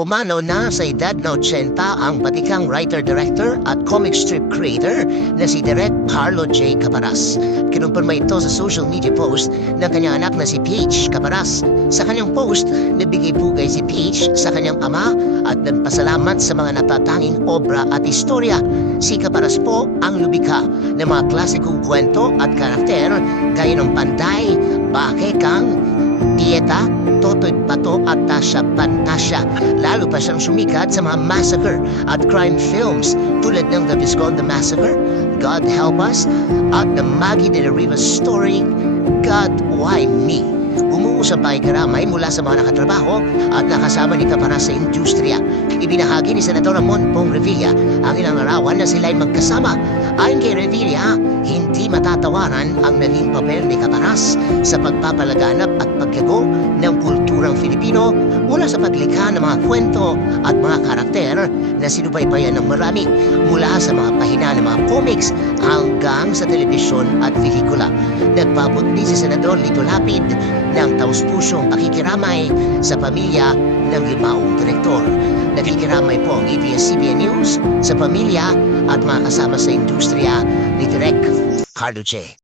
Pumanaw na sa edad na 80 ang batikang writer-director at comic strip creator na si Direk Carlo J. Caparas. Kinumpirma ito sa social media post ng kanyang anak na si Peach Caparas. Sa kanyang post, nabigay pugay si Peach sa kanyang ama at nagpasalamat sa mga natatanging obra at istorya. Si Caparas po ang lumikha ng mga klasikong kwento at karakter gaya ng Panday, Bakekang, Dieta, Totoy Bato at Tasha Pantasya. Lalo pa siyang sumikat sa mga massacre at crime films tulad ng The Visconde Massacre, God Help Us, at The Maggie de la Riva Story, God Why Me. Umuusap pa ay karamay mula sa mga nakatrabaho at nakasama ni Caparas sa industriya. Ibinahagi ni Senador Ramon Pong Revilla ang ilang arawan na sila'y magkasama. Ayon kay Revilla, hindi matatawaran ang naging papel ni Caparas sa pagpapalaganap at pagyago ng kulturang Filipino mula sa paglikha ng mga kwento at mga karakter na sinubaybayan ng marami mula sa mga pahina ng mga comics hanggang sa telebisyon at pelikula. Nagpabot din si Senador Lito Lapid ng taus-pusong pakikiramay sa pamilya ng limaong direktor. Nakikiramay po ang ABS-CBN News sa pamilya at mga kasama sa industriya ni Direk Carlo J.